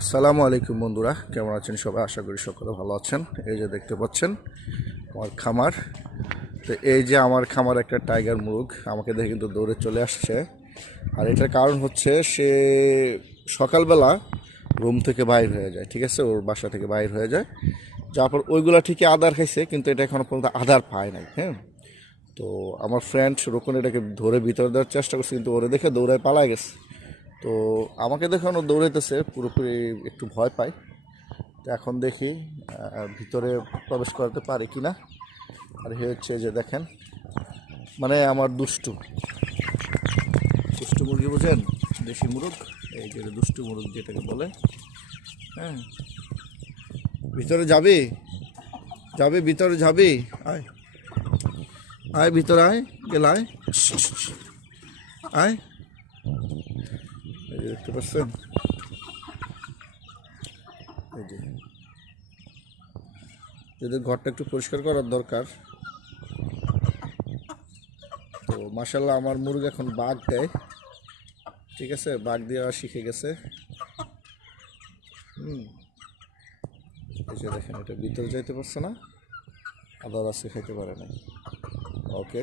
আসসালামু আলাইকুম বন্ধুরা, কেমন আছেন সবাই? আশা করি সকলে ভালো আছেন। এই যে দেখতে পাচ্ছেন আমার খামার। তো এই যে আমার খামার একটা টাইগার মুরগ আমাকে দেখে কিন্তু দৌড়ে চলে আসছে। আর এটার কারণ হচ্ছে সে সকালবেলা রুম থেকে বাইর হয়ে যায়, ঠিক আছে, ওর বাসা থেকে বাইর হয়ে যায়। যার পর ওইগুলা ঠিকই আদার খাইছে, কিন্তু এটা এখনো পর্যন্ত আদার পায় নাই। হ্যাঁ, তো আমার ফ্রেন্ড রোকন এটাকে ধরে ভিতরে দেওয়ার চেষ্টা করছে, কিন্তু ওরে দেখে দৌড়ায় পালায় গেছে। তো আমাকে দেখানো দৌড়াইতেছে, পুরোপুরি একটু ভয় পাই। তো এখন দেখি ভিতরে প্রবেশ করাতে পারে কি না। আর এ হচ্ছে যে দেখেন, মানে আমার দুষ্টু দুষ্টু মুরগি বোঝেন, দেশি মুরগ। এই যে দুষ্টু মুরগ যেটাকে বলে। হ্যাঁ, ভিতরে যাবি, যাবি ভিতরে যাবি, আয় আয় ভিতরে আয়, গেলায় আয়। এই যে দেখতে পাচ্ছেন, এই যে যদি ঘরটা একটু পরিষ্কার করার দরকার। তো মাশাল্লাহ আমার মুরগি এখন বাঘ দেয়, ঠিক আছে, বাঘ দেওয়া শিখে গেছে। এই যে দেখেন, এটা ভিতরে যাইতে পারছে না, আদার আজকে খাইতে পারে না। ওকে,